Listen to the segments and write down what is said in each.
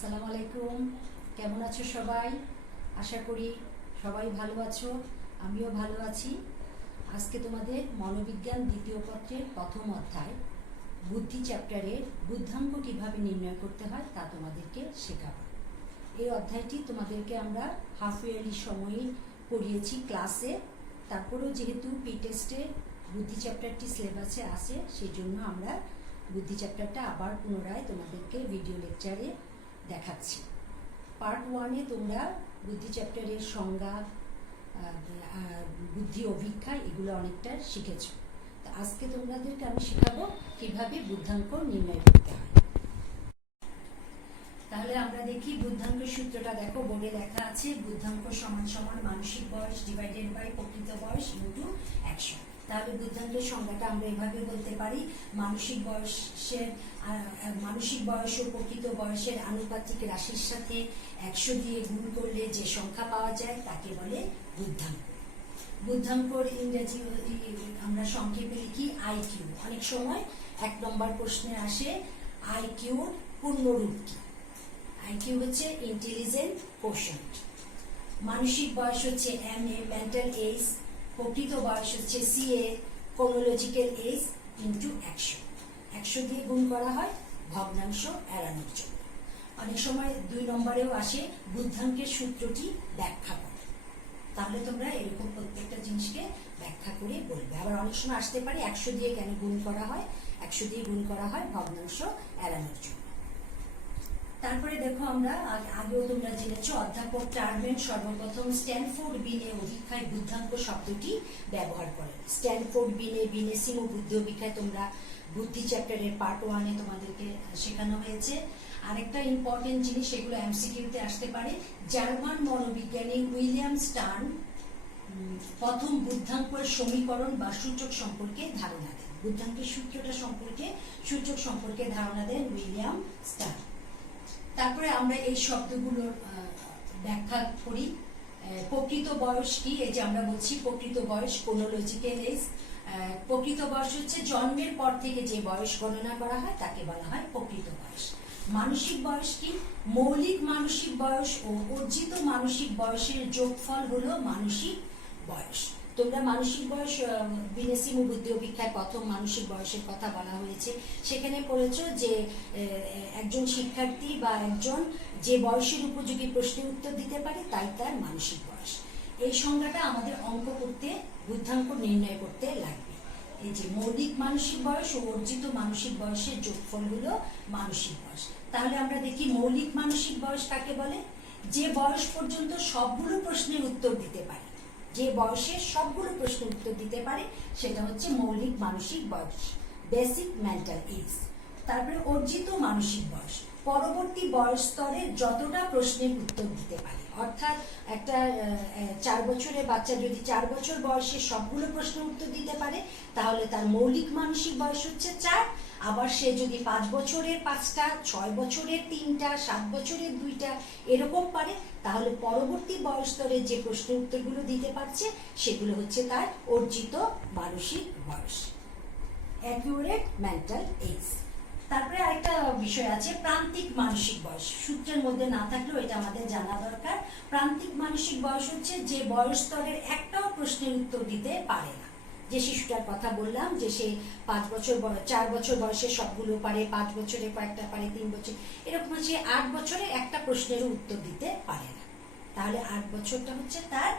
আসসালামু আলাইকুম। কেমন আছো সবাই? আশা করি সবাই ভালো আছো, আমিও ভালো আছি। আজকে তোমাদের মনোবিজ্ঞান দ্বিতীয় পত্রের প্রথম অধ্যায় বুদ্ধি চ্যাপ্টারের বুদ্ধাঙ্ক কিভাবে নির্ণয় করতে হয় তা তোমাদেরকে শেখাবো। এই অধ্যায়টি তোমাদেরকে আমরা হাফ ইয়ারলি সময়ে পড়িয়েছি ক্লাসে। তারপরেও যেহেতু পি টেস্টে বুদ্ধি চ্যাপ্টারটি সিলেবাসে আসে, সেই জন্য আমরা বুদ্ধি চ্যাপ্টারটা আবার পুনরায় তোমাদেরকে ভিডিও লেকচারে দেখাচ্ছি। পার্ট ওয়ানে তোমরা বুদ্ধি চ্যাপ্টারের সংজ্ঞা, বুদ্ধি অভিক্ষা এগুলো অনেকটা শিখেছ। তো আজকে তোমাদেরকে আমি শেখাবো কিভাবে বুদ্ধাঙ্ক নির্ণয় করতে হয়। তাহলে আমরা দেখি বুদ্ধাঙ্কের সূত্রটা। দেখো বোর্ডে লেখা আছে, বুদ্ধাঙ্ক সমান সমান মানসিক বয়স ডিভাইডেড বাই প্রকৃত বয়স ইন্টু 100। তাহলে বুদ্ধাঙ্কের সংজ্ঞাটা আমরা এভাবে বলতে পারি, মানসিক বয়স ও প্রকৃত বয়সের আনুপাতিক রাশির সাথে 100 দিয়ে গুণ করলে যে সংখ্যা পাওয়া যায় তাকে বলে বুদ্ধাঙ্ক। বুদ্ধাঙ্কর ইংরেজি আমরা সংক্ষেপে লিখি আইকিউ। অনেক সময় 1 নম্বর প্রশ্নে আসে আইকিউর পূর্ণরূপ কি। আইকিউ হচ্ছে ইন্টেলিজেন্ট কোশেন্ট। মানসিক বয়স হচ্ছে MA মেন্টাল এজ, প্রকৃত বয়স হচ্ছে CA ক্রোনোলজিক্যাল এজ ইন্টু 100। 100 দিয়ে গুণ করা হয় ভগ্নাংশ এড়ানোর জন্য। অনেক সময় 2 নম্বরেও আসে বুদ্ধাঙ্কের সূত্রটি ব্যাখ্যা করে। তাহলে তোমরা এরকম প্রত্যেকটা জিনিসকে ব্যাখ্যা করে বলবে। আবার অনেক সময় আসতে পারে 100 দিয়ে কেন গুণ করা হয়। 100 দিয়ে গুণ করা হয় ভগ্নাংশ এড়ানোর জন্য। তারপরে দেখো, আমরা আগেও তোমরা জেনেছো, অধ্যাপক টার্মেন সর্বপ্রথম স্ট্যানফোর্ড বিনে অভিক্ষায় বুদ্ধাঙ্ক শব্দটি ব্যবহার করেন। স্ট্যানফোর্ড বিনে সিমো বুদ্ধি অভিক্ষায় তোমরা বুদ্ধি চ্যাপ্টারের পার্ট ওয়ানে তোমাদেরকে শেখানো হয়েছে। আরেকটা ইম্পর্টেন্ট জিনিস, এগুলো MCQতে আসতে পারে, জার্মান মনোবিজ্ঞানী উইলিয়াম স্টার্ন প্রথম বুদ্ধাঙ্কের সমীকরণ বা সূচক সম্পর্কে ধারণা দেন। বুদ্ধাঙ্কের সূচক সম্পর্কে ধারণা দেন উইলিয়াম স্টার্ন। তারপরে আমরা এই শব্দগুলোর ব্যাখ্যা করি। প্রকৃত বয়স কি? এই যে আমরা বলছি প্রকৃত বয়স, ক্রোনোলজিক্যাল এজ। প্রকৃত বয়স হচ্ছে জন্মের পর থেকে যে বয়স গণনা করা হয় তাকে বলা হয় প্রকৃত বয়স। মানসিক বয়স কি? মৌলিক মানসিক বয়স ও অর্জিত মানসিক বয়সের যোগফল হলো মানসিক বয়স। তোমরা মানসিক বয়স বিনেসিমো বুদ্ধি অভিক্ষায় প্রথম মানসিক বয়সের কথা বলা হয়েছে। সেখানে পড়েছো যে একজন শিক্ষার্থী বা একজন যে বয়সের উপযোগী প্রশ্নের উত্তর দিতে পারে তাই তার মানসিক বয়স। এই সংজ্ঞাটা আমাদের অঙ্ক করতে, বুদ্ধাঙ্ক নির্ণয় করতে লাগবে। এই যে মৌলিক মানসিক বয়স ও অর্জিত মানসিক বয়সের যোগফল হলো মানসিক বয়স। তাহলে আমরা দেখি মৌলিক মানসিক বয়স কাকে বলে? যে বয়স পর্যন্ত সবগুলো প্রশ্নের উত্তর দিতে পারে, যে বয়সে সবগুলো প্রশ্নের উত্তর দিতে পারে সেটা হচ্ছে মৌলিক মানসিক বয়স, বেসিক মেন্টাল এজ। তারপরে অর্জিত মানসিক বয়স, পরবর্তী বয়স স্তরে যতটা প্রশ্নের উত্তর দিতে পারে। অর্থাৎ একটা 4 বছরের বাচ্চা যদি 4 বছর বয়সে সবগুলো প্রশ্নের উত্তর দিতে পারে তাহলে তার মৌলিক মানসিক বয়স হচ্ছে 4। আবার সে যদি 5 বছরের 5টা, 6 বছরের 3টা, 7 বছরের 2টা এরকম পারে তাহলে পরবর্তী বয়স স্তরে যে প্রশ্নের উত্তরগুলো দিতে পারছে সেগুলো হচ্ছে তার অর্জিত মানসিক বয়স, অ্যাকিউরেট মেন্টাল এজ। তারপরে আরেকটা বিষয় আছে প্রান্তিক মানসিক বয়স। সূত্রের মধ্যে না থাকলেও এটা আমাদের জানা দরকার। প্রান্তিক মানসিক বয়স হচ্ছে যে বয়স স্তরের একটাও প্রশ্নের উত্তর দিতে পারে না। যে শিশুটার কথা বললাম যে সে 4 বছর বয়সে সবগুলো পারে, 5 বছরে কয়েকটা পারে, 3 বছর এরকম আছে, 8 বছরে একটা প্রশ্নেরও উত্তর দিতে পারে না। তাহলে 8 বছরটা হচ্ছে তার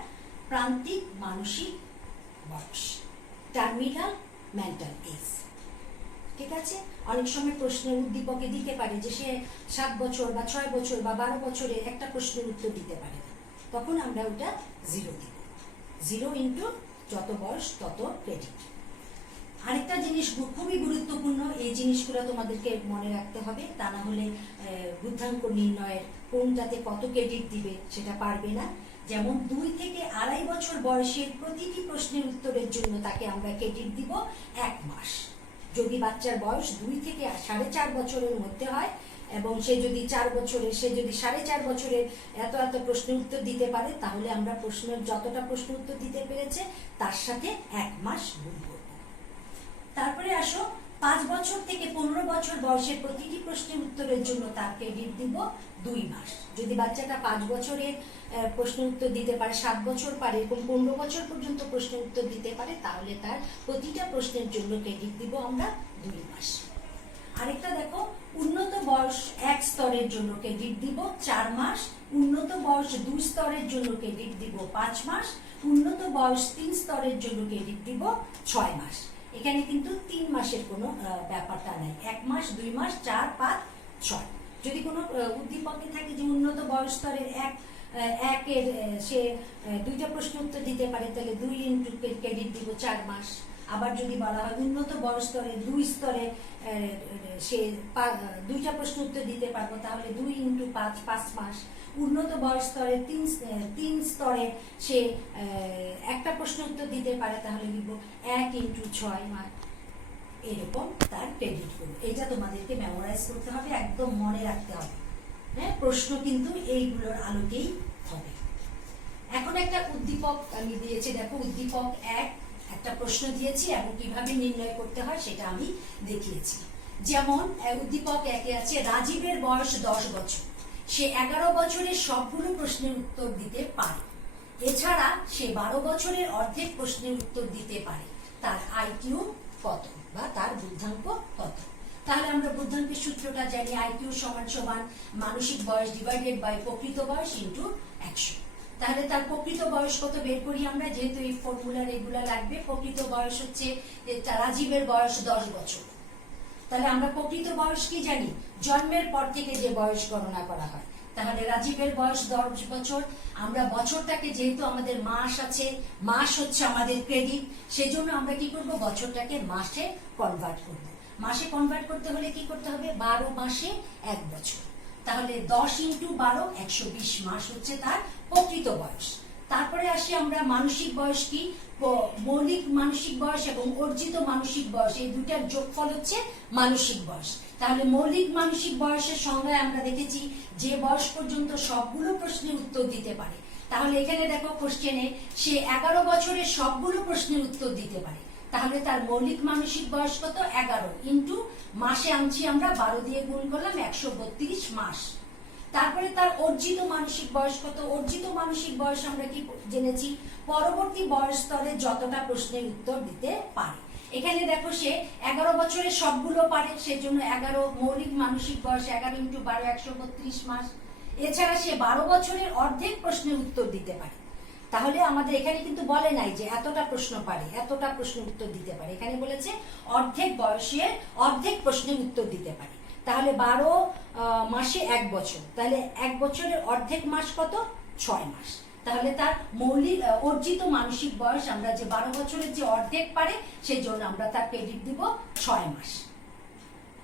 প্রান্তিক মানসিক বয়স, টার্মিনাল মেন্টাল এজ। ঠিক আছে? অনেক সময় প্রশ্নের উদ্দীপকে দিতে পারে যে সে 7 বছর বা 6 বছর বা 12 বছরে একটা প্রশ্নের উত্তর দিতে পারে না, তখন আমরা ওটা 0 দিব। 0 ইন্টু যত বয়স তত ক্রেডিট। আরেকটা জিনিস খুবই গুরুত্বপূর্ণ, এই জিনিসগুলো তোমাদেরকে মনে রাখতে হবে, তা না হলে বুদ্ধাঙ্ক নির্ণয়ের কোনটাতে কত ক্রেডিট দিবে সেটা পারবে না। যেমন 2 থেকে 2.5 বছর বয়সের প্রতিটি প্রশ্নের উত্তরের জন্য তাকে আমরা ক্রেডিট দিব 1 মাস। যদি বাচ্চার বয়স 2 থেকে 4.5 বছরের মধ্যে হয় এবং সে যদি 4 বছরের, সে যদি 4.5 বছরের এত প্রশ্নের উত্তর দিতে পারে তাহলে আমরা যতটা প্রশ্ন উত্তর দিতে পেরেছে তার সাথে 1 মাস গুণ করব। তারপরে আসো 5 বছর থেকে 15 বছর বয়সের প্রতিটি প্রশ্নের উত্তরের জন্য তার ক্রেডিট দিব 2 মাস। যদি বাচ্চাটা 5 বছরের প্রশ্নের উত্তর দিতে পারে, 7 বছর পারে, এবং 15 বছর পর্যন্ত প্রশ্নের উত্তর দিতে পারে, তাহলে তার প্রতিটা প্রশ্নের জন্য ক্রেডিট দিব আমরা 2 মাস। আরেকটা দেখো, উন্নত বয়স 1 স্তরের জন্য ক্রেডিট দিব 4 মাস, উন্নত বয়স 2 স্তরের জন্য ক্রেডিট দিব 5 মাস, উন্নত বয়স 3 স্তরের জন্য ক্রেডিট দিব 6 মাস। এখানে কিন্তু 3 মাসের কোনো ব্যাপারটা নাই, 1 মাস, 2 মাস, 4, 5, 6। যদি কোনো উদ্দীপকে থাকে যে উন্নত বয়স স্তরের একের সে 2টা প্রশ্ন উত্তর দিতে পারে, তাহলে 2 ইন্টু ক্রেডিট দিব 4 মাস। আবার যদি বলা হয় উন্নত বয়স স্তরে 2 স্তরে সে 2টা প্রশ্ন উত্তর দিতে পারবো, তাহলে 2 ইন্টু 5, 5 মাস। উন্নত বয়স স্তরে 3 স্তরে সে একটা প্রশ্ন উত্তর দিতে পারে, তাহলে দিব 1 ইন্টু 6 মাস। এরকম তার ক্রেডিট করবো। এটা তোমাদেরকে মেমোরাইজ করতে হবে, একদম মনে রাখতে হবে। হ্যাঁ, প্রশ্ন কিন্তু এইগুলোর আলোকেই হবে। এখন একটা উদ্দীপক আমি দিয়েছি, দেখো উদ্দীপক 1 একটা প্রশ্ন দিয়েছি এবং কিভাবে নির্ণয় করতে হয় সেটা আমি দেখিয়েছি। যেমন উদ্দীপক 1-এ আছে রাজীবের বয়স 10 বছর, সে 11 বছরের সবগুলো প্রশ্নের উত্তর দিতে পারে, এছাড়া সে 12 বছরের অর্ধেক প্রশ্নের উত্তর দিতে পারে, তার আইকিউ কত বা তার বুদ্ধাঙ্ক কত? তাহলে আমরা বুদ্ধাঙ্কের সূত্রটা জানি, আইকিউ সমান সমান মানসিক বয়স ডিভাইডেড বাই প্রকৃত বয়স ইন্টু 100। তাহলে তার প্রকৃত বয়স কত বের করি আমরা, যেহেতু এই ফর্মুলা রেগুলার লাগবে। প্রকৃত বয়স হচ্ছে রাজীবের বয়স 10 বছর, তাহলে আমরা প্রকৃত বয়স কি জানি, জন্মের পর থেকে যে বয়স গণনা করা হয়। তাহলে রাজীবের বয়স 10 বছর, আমরা বছরটাকে, যেহেতু আমাদের মাস আছে, মাস হচ্ছে আমাদের ক্রেডিট, সেজন্য আমরা কি করব, বছরটাকে মাসে কনভার্ট করব। মাসে কনভার্ট করতে হলে কি করতে হবে, 12 মাসে 1 বছর। তাহলে 10 ইন্টু 12, 120 মাস হচ্ছে তার প্রকৃত বয়স। তারপরে আসি আমরা মানসিক বয়স কি, মৌলিক মানসিক বয়স এবং অর্জিত মানসিক বয়স, এই দুটার যোগফল হচ্ছে মানসিক বয়স। তাহলে মৌলিক মানসিক বয়সের সংজ্ঞায় আমরা দেখেছি যে বয়স পর্যন্ত সবগুলো প্রশ্নের উত্তর দিতে পারে। তাহলে এখানে দেখো কোশ্চেনে সে 11 বছরের সবগুলো প্রশ্নের উত্তর দিতে পারে, তাহলে তার মৌলিক মানসিক বয়স কত, 11 ইন্টু মাসে আনছি আমরা 12 দিয়ে গুণ করলাম, 132 মাস। তারপরে তার অর্জিত মানসিক বয়স কত, অর্জিত মানসিক বয়স আমরা কি জেনেছি, পরবর্তী বয়স স্তরে যতটা প্রশ্নের উত্তর দিতে পারে। এখানে দেখো সে 11 বছরের সবগুলো পারে, সেজন্য 11 মৌলিক মানসিক বয়স 11 ইন্টু 12, 132 মাস। এছাড়া সে 12 বছরের অর্ধেক প্রশ্নের উত্তর দিতে পারে। তাহলে আমাদের এখানে কিন্তু বলে নাই যে এতটা প্রশ্ন পারে, এতটা প্রশ্নের উত্তর দিতে পারে, এখানে বলেছে অর্ধেক বয়সে অর্ধেক প্রশ্নের উত্তর দিতে পারে। তাহলে 12 মাসে 1 বছর, তাহলে 1 বছরের অর্ধেক মাস কত, 6 মাস। তাহলে তার মৌলিক অর্জিত মানসিক বয়স আমরা যে 12 বছরের যে অর্ধেক পারে, সেই জন্য আমরা তার ক্রেডিট দিব 6 মাস।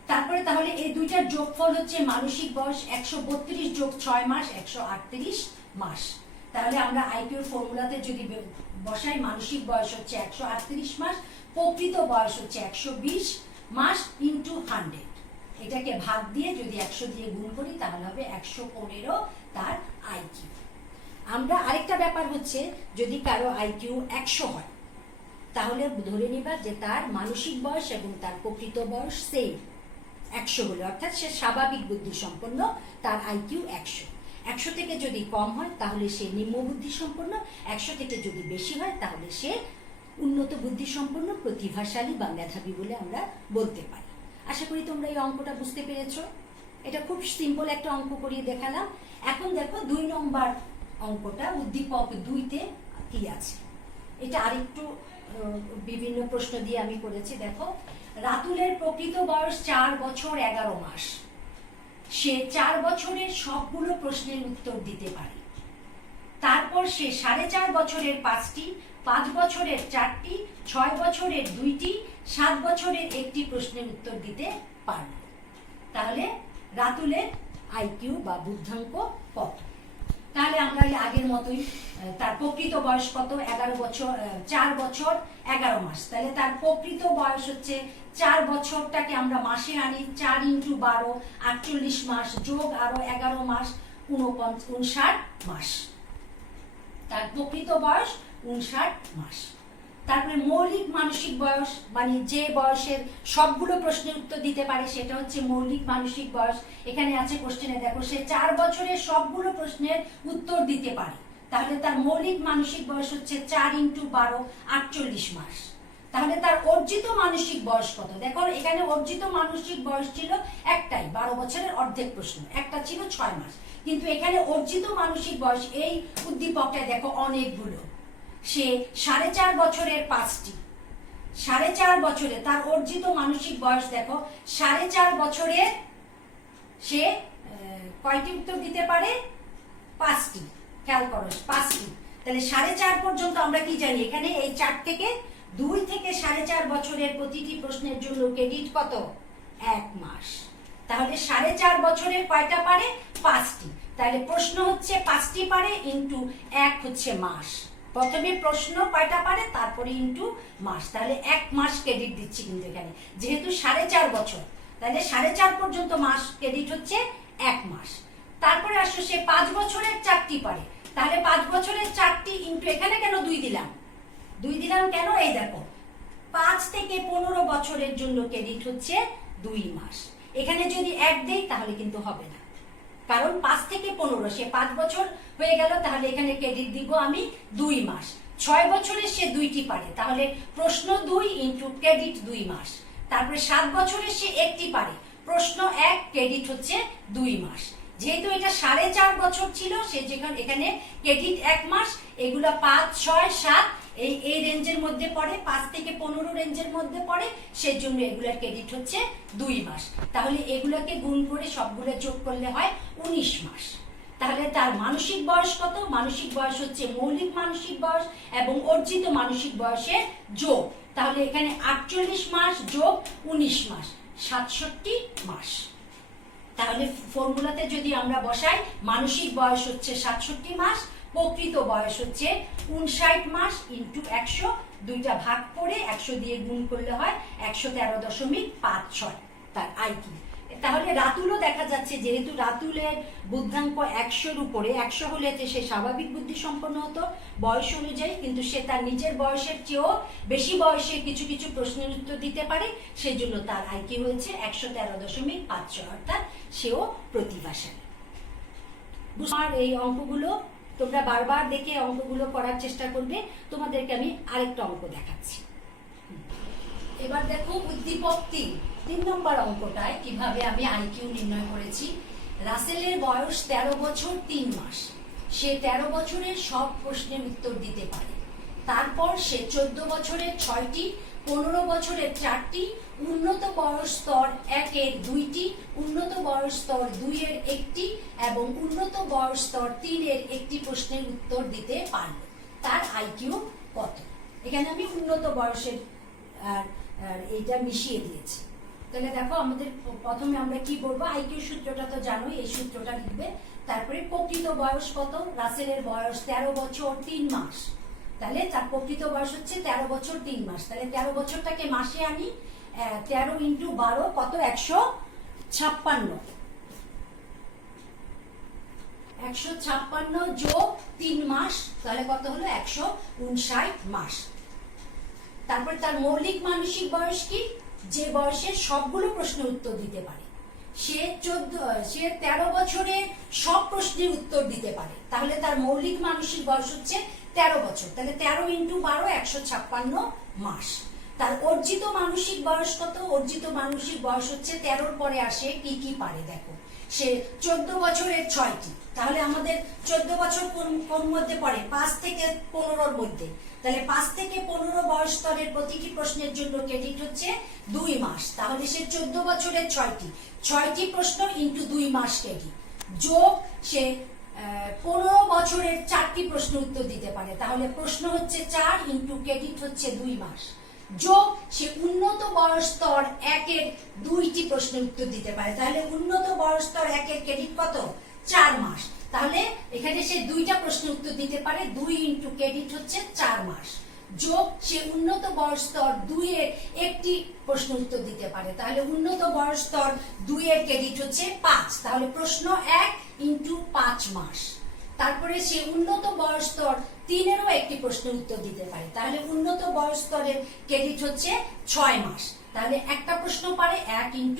তারপরে তাহলে এই দুইটার যোগফল হচ্ছে মানসিক বয়স, 132 যোগ 6 মাস 138 মাস। তাহলে আমরা আইকিউর ফর্মুলাতে যদি বসাই, মানসিক বয়স হচ্ছে 138 মাস, প্রকৃত বয়স হচ্ছে 120 মাস ইন্টু 100। এটাকে ভাগ দিয়ে যদি 100 দিয়ে গুণ করি, তাহলে হবে 115 তার আইকিউ। আমরা আরেকটা ব্যাপার হচ্ছে, যদি কারো আইকিউ 100 হয়, তাহলে ধরে নিবা যে তার মানসিক বয়স এবং তার প্রকৃত বয়স সেম, 100 হলে, অর্থাৎ সে স্বাভাবিক বুদ্ধি সম্পন্ন, তার আইকিউ 100। 100 থেকে যদি কম হয় তাহলে সে নিম্ন বুদ্ধি সম্পন্ন, 100 থেকে যদি বেশি হয় তাহলে সে উন্নত বুদ্ধি সম্পন্ন, প্রতিভাশালী বা মেধাবী বলে আমরা বলতে পারি। আশা করি তোমরা এই অঙ্কটা বুঝতে পেরেছো। এটা খুব সিম্পল একটা অঙ্ক করিয়ে দেখালাম। এখন দেখো 2 নম্বর অঙ্কটা, উদ্দীপক 2-তে কি আছে, এটা আরেকটু বিভিন্ন প্রশ্ন দিয়ে আমি করেছি। দেখো, রাতুলের প্রকৃত বয়স 4 বছর 11 মাস, সে 4 বছরের সবগুলো প্রশ্নের উত্তর দিতে পারে। তারপর সে 4.5 বছরের 5টি, 5 বছরের 4টি, 6 বছরের 2টি, 7 বছরের 1টি প্রশ্নের উত্তর দিতে পারল। তাহলে রাতুলের আইকিউ বা বুদ্ধাঙ্ক কত? তাহলে আমরা আগের মতোই, তার প্রকৃত বয়স কত, 11 বছর, 4 বছর 11 মাস। তাহলে তার প্রকৃত বয়স হচ্ছে 4 বছরটাকে আমরা মাসে আনি, 4 ইন্টু 12, 48 মাস, যোগ আরো 11 মাস, 59 মাস। তার প্রকৃত বয়স 59 মাস। তারপরে মৌলিক মানসিক বয়স, মানে যে বয়সের সবগুলো প্রশ্নের উত্তর দিতে পারে সেটা হচ্ছে মৌলিক মানসিক বয়স। এখানে আছে কোশ্চেনে, দেখো সে 4 বছরের সবগুলো প্রশ্নের উত্তর দিতে পারে, তাহলে তার মৌলিক মানসিক বয়স হচ্ছে 4 × 12 48 মাস। তাহলে তার অর্জিত মানসিক বয়স কত? দেখো এখানে অর্জিত মানসিক বয়স ছিল একটাই, 12 বছরের অর্ধেক প্রশ্ন, একটা ছিল 6 মাস, কিন্তু এখানে অর্জিত মানসিক বয়স এই উদ্দীপকটায় দেখো অনেকগুলো। সে 4.5 বছরের 5টি, 4.5 বছরে তার অর্জিত মানসিক বয়স দেখো 4.5 বছরে সে কয়টি উত্তর দিতে পারে? 5টি। খেয়াল করো 5টি। তাহলে 4.5 পর্যন্ত আমরা কি জানি? এখানে এই 4 থেকে 2 থেকে 4.5 বছরের প্রতিটি প্রশ্নের জন্য ক্রেডিট কত? 1 মাস। তাহলে 4.5 বছরের কয়টা পারে? 5টি। তাহলে প্রশ্ন হচ্ছে 5টি পারে ইন্টু 1 হচ্ছে মাস। প্রথমে প্রশ্ন কয়টা পারে, তারপরে ইন্টু মাস। তাহলে 1 মাস ক্রেডিট দিচ্ছি কিন্তু এখানে, যেহেতু 4.5 বছর, তাহলে 4.5 পর্যন্ত মাস ক্রেডিট হচ্ছে 1 মাস। তারপরে আসো সে 5 বছরের 4টি পারে, তাহলে 5 বছরের 4টি ইন্টু, এখানে কেন 2 দিলাম? 2 দিলাম কেন? এই দেখো 5 থেকে 15 বছরের জন্য ক্রেডিট হচ্ছে 2 মাস। এখানে যদি 1 দেই তাহলে কিন্তু হবে না, কারণ 5 থেকে 15 সে 5 বছর হয়ে গেল, তাহলে এখানে ক্রেডিট দিব আমি 2 মাস। 6 বছরে সে 2টি পারে, তাহলে প্রশ্ন 2 ইন্টু ক্রেডিট 2 মাস। তারপরে 7 বছরে সে 1টি পারে, প্রশ্ন 1 ক্রেডিট হচ্ছে 2 মাস। যেহেতু এটা 4.5 বছর ছিল, সে যেখানে এখানে ক্রেডিট 1 মাস। এগুলা 5, 6, 7 এই রেঞ্জের মধ্যে পড়ে, 5 থেকে 15 রেঞ্জের মধ্যে পড়ে, সেজন্য এগুলার ক্রেডিট হচ্ছে 2 মাস। তাহলে এগুলোকে গুণ করে সবগুলো যোগ করলে হয় 19 মাস। তাহলে তার মানসিক বয়স কত? মানসিক বয়স হচ্ছে মৌলিক মানসিক বয়স এবং অর্জিত মানসিক বয়সের যোগ। তাহলে এখানে 48 মাস যোগ 19 মাস, 67 মাস। তাহলে ফর্মুলাতে যদি আমরা বসাই, মানসিক বয়স হচ্ছে 67 মাস, প্রকৃত বয়স হচ্ছে 59 মাস ইন্টু 100, দুইটা ভাগ করে 100 দিয়ে গুণ করলে হয় 113.56 তার আইকিউ। তাহলে রাতুলও দেখা যাচ্ছে, যেহেতু রাতুলের বুদ্ধাঙ্ক 100-র উপরে, 100 হলে সে স্বাভাবিক বুদ্ধি সম্পন্ন হতো বয়স অনুযায়ী, কিন্তু সে তার নিজের বয়সের চেয়েও বেশি বয়সে কিছু কিছু প্রশ্নের উত্তর দিতে পারে, সেই জন্য তার আইকিউ হয়েছে 113.56, অর্থাৎ সেও প্রতিভাশালী। আর এই অঙ্কগুলো তোমরা বারবার দেখে অঙ্কগুলো করার চেষ্টা করবে। তোমাদেরকে আমি আরেকটা অঙ্ক দেখাচ্ছি। এবার দেখো উদ্দীপক 3 নম্বর অঙ্কটায় কিভাবে আমি আইকিউ নির্ণয় করেছি। রাসেলের বয়স 13 বছর 3 মাস। সে 13 বছরের সব প্রশ্নের উত্তর দিতে পারে। তারপর সে 14 বছরের 6টি, 15 বছরের 4টি, উন্নত বয়স স্তর 1-এর 2টি, উন্নত বয়স স্তর 2-এর 1টি এবং উন্নত বয়স স্তর 3-এর 1টি প্রশ্নের উত্তর দিতে পারল। তার আইকিউ কত? এখানে আমি উন্নত বয়সের আর এইটা মিশিয়ে দিয়েছি। তাহলে দেখো আমাদের প্রথমে আমরা কি করবো, আইকিউ সূত্রটা তো জানোই, এই সূত্রটা লিখবে। তারপরে প্রকৃত বয়স কত? রাসেলের বয়স 13 বছর 3 মাস, তাহলে তার প্রকৃত বয়স হচ্ছে 13 বছর 3 মাস। তাহলে 13 বছরটাকে মাসে আনি, 13 × 12 কত? 156। 156 যোগ 3 মাস, তাহলে কত হলো? 159 মাস। তারপর তার মৌলিক মানসিক বয়স কি? যে বয়সে সবগুলো প্রশ্নের উত্তর দিতে পারে। সে 13 বছরে সব প্রশ্নের উত্তর দিতে পারে, তাহলে তার মৌলিক মানসিক বয়স হচ্ছে 13 বছর। তাহলে 13 × 12 156 মাস। তার অর্জিত মানসিক বয়স কত? অর্জিত মানসিক বয়স হচ্ছে 13-র পরে আসে কি কি পারে দেখো। সে 14 বছরের 6টি, তাহলে আমাদের 14 বছর কোন মধ্যে পড়ে? 5 থেকে 15-র মধ্যে। তাহলে 5 থেকে 15 বয়স স্তরের প্রতিটি প্রশ্নের জন্য ক্রেডিট হচ্ছে 2 মাস। তাহলে সে 14 বছরের 6টি প্রশ্ন ইন্টু 2 মাস ক্রেডিট, যোগ সে 15 বছরের 4টি প্রশ্ন উত্তর দিতে পারে, তাহলে প্রশ্ন হচ্ছে 4 ইন্টু ক্রেডিট হচ্ছে 2 মাস, যোগ সে উন্নত বয়স স্তর 1-এর 2টি প্রশ্নের উত্তর দিতে পারে, তাহলে উন্নত বয়স স্তর 1-এর ক্রেডিট কত? 4 মাস। তাহলে এখানে সে 2টা প্রশ্নের উত্তর দিতে পারে, 2 ইন্টু ক্রেডিট হচ্ছে 4 মাস, যোগ সে উন্নত বয়স স্তর 2-এর 1টি প্রশ্ন উত্তর দিতে পারে, তাহলে উন্নত বয়স স্তর 2-এর ক্রেডিট হচ্ছে 5, তাহলে প্রশ্ন 1 ইন্টু 5 মাস। তারপরে সে উন্নত বয়স স্তর 3-এরও একটি প্রশ্ন উত্তর দিতে পারে। তাহলে উন্নত বয়স স্তরের ক্রেডিট হচ্ছে 6 মাস। তাহলে একটা প্রশ্ন পারে 1 ×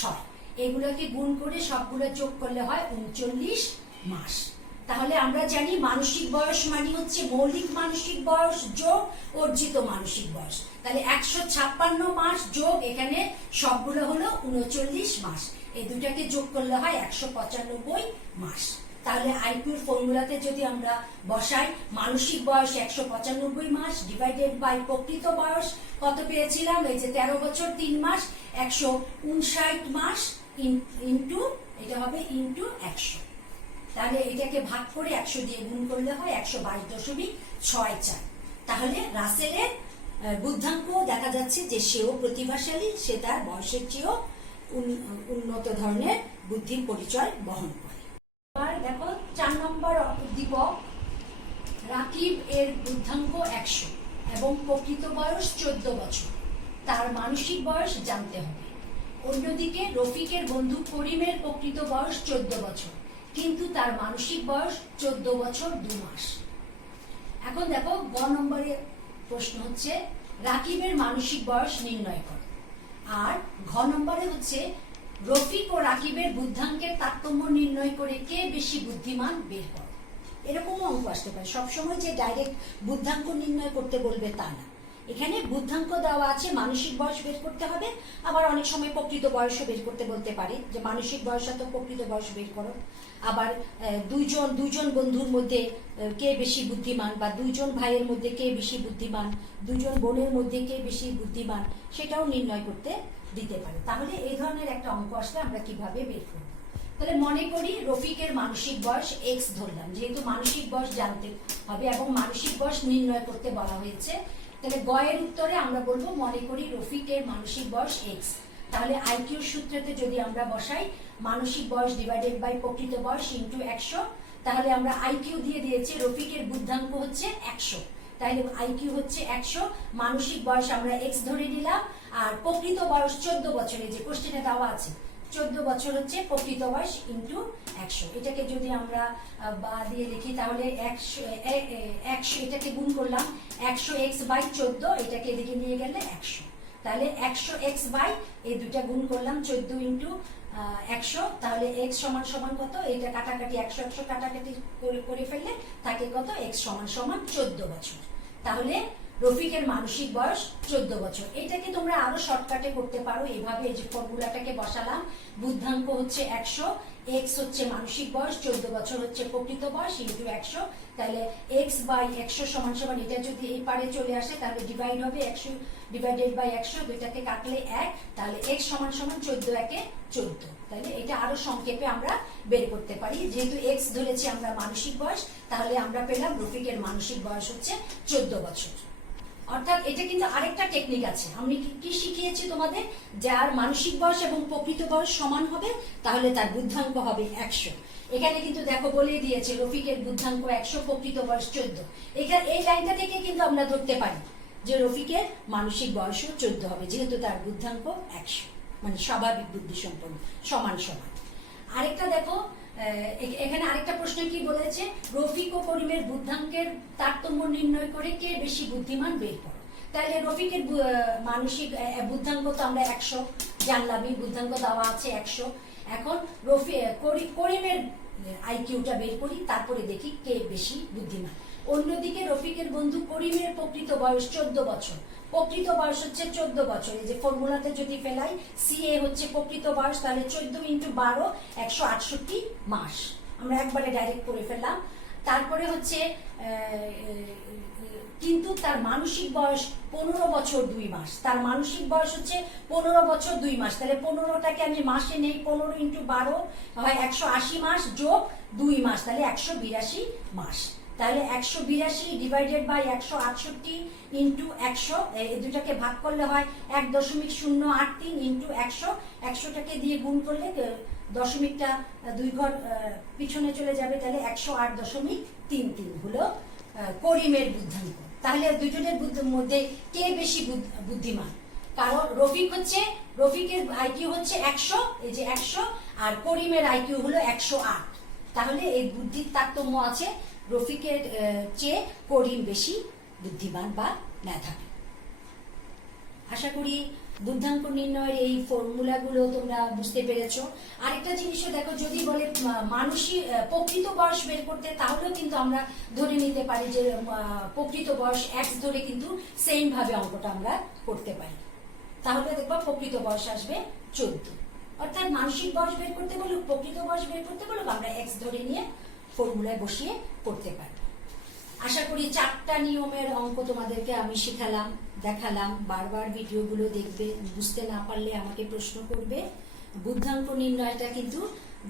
6, এগুলোকে গুণ করে সবগুলো যোগ করলে হয় 39 মাস। তাহলে আমরা জানি মানসিক বয়স মানে হচ্ছে মৌলিক মানসিক বয়স যোগ অর্জিত মানসিক বয়স। তাহলে 156 মাস যোগ এখানে সবগুলো হলো 39 মাস, এই দুটাকে যোগ করলে হয় 195 মাস। তাহলে আইকিউর ফর্মুলাতে যদি আমরা বসাই মানসিক বয়স 195 মাস ডিভাইডেড বাই প্রকৃত বয়স কত পেয়েছিলাম, এই যে 13 বছর 3 মাস, 159 মাস ইন্টু এটা হবে ইন্টু 100। তাহলে এটাকে ভাগ করে 100 দিয়ে গুণ করলে হয় 122.64। তাহলে রাসেলের বুদ্ধাঙ্ক দেখা যাচ্ছে যে সেও প্রতিভাশালী, সে তার বয়সের চেয়েও উন্নত ধরনের বুদ্ধির পরিচয় বহন করে। এবার দেখো 4 নম্বর উদ্দীপক, রাকিব এর বুদ্ধাঙ্ক 100 এবং প্রকৃত বয়স 14 বছর, তার মানসিক বয়স জানতে হবে। অন্যদিকে রফিকের বন্ধু করিমের প্রকৃত বয়স 14 বছর, কিন্তু তার মানসিক বয়স 14 বছর 2 মাস। এখন দেখো গ নম্বরের প্রশ্ন হচ্ছে রাকিবের মানসিক বয়স নির্ণয় করো, আর ঘ নম্বরে হচ্ছে রফিক ও রাকিবের বুদ্ধাঙ্কের তারতম্য নির্ণয় করে কে বেশি বুদ্ধিমান বের করো। এরকমও অঙ্ক আসতে পারে, সবসময় যে ডাইরেক্ট বুদ্ধাঙ্ক নির্ণয় করতে বলবে তা না। এখানে বুদ্ধাঙ্ক দেওয়া আছে, মানসিক বয়স বের করতে হবে, আবার অনেক সময় প্রকৃত বয়সও বের করতে বলতে পারে যে মানসিক বয়স তো প্রকৃত বয়স বের করো। আবার দুইজন বন্ধুর মধ্যে কে বেশি বুদ্ধিমান, বা দুইজন ভাইয়ের মধ্যে কে বেশি বুদ্ধিমান, দুইজন বোনের মধ্যে কে বেশি বুদ্ধিমান, সেটাও নির্ণয় করতে দিতে পারে। তাহলে এই ধরনের একটা অঙ্ক আসলে আমরা কিভাবে বের করব। তাহলে মনে করি রফিকের মানসিক বয়স x ধরলাম, যেহেতু মানসিক বয়স জানতে হবে এবং মানসিক বয়স নির্ণয় করতে বলা হয়েছে, তাহলে গ এর উত্তরে আমরা বলবো মনে করি রফিকের মানসিক বয়স x। তাহলে আইকিউ সূত্রতে যদি আমরা বসাই মানসিক বয়স ডিভাইডেড বাই প্রকৃত বয়স ইন্টু 100, তাহলে আমরা আইকিউ দিয়ে দিয়েছি রফিকের বুদ্ধাঙ্ক হচ্ছে 100, তাহলে আইকিউ হচ্ছে 100, মানসিক বয়স আমরা x ধরে নিলাম, আর প্রকৃত বয়স 14 বছরে যে কোশ্চেনে দেওয়া আছে 14 বছর হচ্ছে প্রকৃত বয়স ইন্টু 100। এটাকে যদি আমরা বা দিয়ে লিখি তাহলে 100 এটাকে গুণ করলাম 100x বাই 14, এটাকে এদিকে নিয়ে গেলে 100, তাহলে 100x বাই এই দুটা গুণ করলাম 14 ইন্টু 100, তাহলে x সমান সমান কত, এটা কাটাকাটি 100 কাটাকাটি করে ফেললে থাকে কত, x সমান সমান 14 বছর। তাহলে রফিকের মানসিক বয়স 14 বছর। এটাকে তোমরা আরো শর্টকাটে করতে পারো এইভাবে, এই যে ফর্মুলাটাকে বসালাম, বুদ্ধাঙ্ক হচ্ছে 100, x হচ্ছে মানসিক বয়স, 14 বছর হচ্ছে প্রকৃত বয়স ইন্টু 100, তাহলে x বাই 100 সমান সমান এটা যদি এই পারে চলে আসে তাহলে ডিভাইড হবে 100 ডিভাইডেড বাই 100, দুইটাকে কাটলে 1, তাহলে x সমান সমান 14 একে 14। তাহলে এটা আরো সংক্ষেপে আমরা বের করতে পারি, যেহেতু x ধরেছি আমরা মানসিক বয়স, তাহলে আমরা পেলাম রফিকের মানসিক বয়স হচ্ছে 14 বছর। অর্থাৎ এটা কিন্তু আরেকটা টেকনিক আছে, আমি কি শিখিয়েছি তোমাদের, যার মানসিক বয়স এবং প্রকৃত বয়স সমান হবে তাহলে তার বুদ্ধাঙ্ক হবে 100। এখানে কিন্তু দেখো বলে দিয়েছে রফিকের বুদ্ধাঙ্ক 100, প্রকৃত বয়স 14। এখানে এই লাইনটা থেকে কিন্তু আমরা ধরতে পারি যে রফিকের মানসিক বয়সও 14 হবে, যেহেতু তার বুদ্ধাঙ্ক 100, মানে স্বাভাবিক বুদ্ধি সম্পন্ন সমান সমান। আরেকটা দেখো এখানে আরেকটা প্রশ্ন কি বলেছে, রফিক ও করিমের বুদ্ধাঙ্কের তারতম্য নির্ণয় করে কে বেশি বুদ্ধিমান বের করো। তাহলে রফিকের মানসিক বুদ্ধাঙ্ক তো আমরা 100 জানলামই, বুদ্ধাঙ্ক দেওয়া আছে 100। এখন করিমের আইকিউটা বের করি, তারপরে দেখি কে বেশি বুদ্ধিমান। অন্যদিকে রফিকের বন্ধু করিমের প্রকৃত বয়স 14 বছর, প্রকৃত বয়স হচ্ছে 14 বছর, এই যে ফর্মুলাতে যদি ফেলাই CA হচ্ছে প্রকৃত বয়স, তাহলে 14 ইন্টু 12 168 মাস, আমরা একবারে ডাইরেক্ট করে ফেললাম। তারপরে হচ্ছে কিন্তু তার মানসিক বয়স 15 বছর 2 মাস, তার মানসিক বয়স হচ্ছে 15 বছর 2 মাস, তাহলে 15টাকে আমি মাসে নেই, 15 ইন্টু 12 হয় 180 মাস যোগ 2 মাস, তাহলে 182 মাস। তাহলে 182 ডিভাইডেড বাই 168 ইন্টু 100, এই দুটাকে ভাগ করলে হয় 1.083 ইন্টু 100, 100টাকে দিয়ে গুণ করলে দশমিকটা 2 ঘর পিছনে চলে যাবে, তাহলে 108.33 হলো করিমের বুদ্ধাঙ্ক। তাহলে দুজনের মধ্যে কে বেশি বুদ্ধিমান, কারণ রফিকের আইকিউ হচ্ছে 100, এই যে 100, আর করিমের আইকিউ হলো 108। তাহলে এই বুদ্ধির তারতম্য আছে, রফিকের চেয়ে করিম বেশি বুদ্ধিমান বা মেধাবী। আশা করি বুদ্ধাঙ্ক নির্ণয়ের এই ফর্মুলাগুলো তোমরা বুঝতে পেরেছো। আরেকটা জিনিসও দেখো, যদি বলে মানুষই প্রকৃত বয়স বের করতে, তাহলেও কিন্তু আমরা ধরে নিতে পারি যে প্রকৃত বয়স x ধরে কিন্তু সেম ভাবে অঙ্কটা আমরা করতে পারি। তাহলে দেখবো প্রকৃত বয়স আসবে 14। অর্থাৎ মানসিক বয়স বের করতে বলুক, প্রকৃত বয়স বের করতে বলুক, আমরা x ধরে নিয়ে ফর্মুলায় বসিয়ে করতে পারি। আশা করি 4টা নিয়মের অঙ্ক তোমাদেরকে আমি শিখালাম, দেখালাম। বারবার ভিডিওগুলো দেখবে, বুঝতে না পারলে আমাকে প্রশ্ন করবে। বুদ্ধাঙ্ক নির্ণয়টা কিন্তু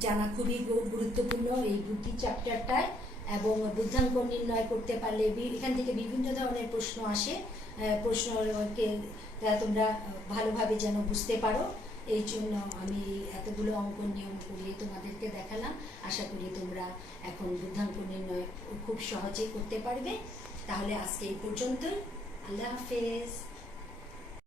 জানা খুবই গুরুত্বপূর্ণ এই বুদ্ধি চ্যাপ্টারটায়, এবং বুদ্ধাঙ্ক নির্ণয় করতে পারলে এখান থেকে বিভিন্ন ধরনের প্রশ্ন আসে। প্রশ্নকে তোমরা ভালোভাবে যেন বুঝতে পারো, এই জন্য আমি এতগুলো অঙ্ক নিয়ম করিয়ে তোমাদেরকে দেখালাম। আশা করি তোমরা এখন বুদ্ধাঙ্ক নির্ণয় খুব সহজেই করতে পারবে। তাহলে আজকে এই পর্যন্তই। আল্লাহ হাফেজ।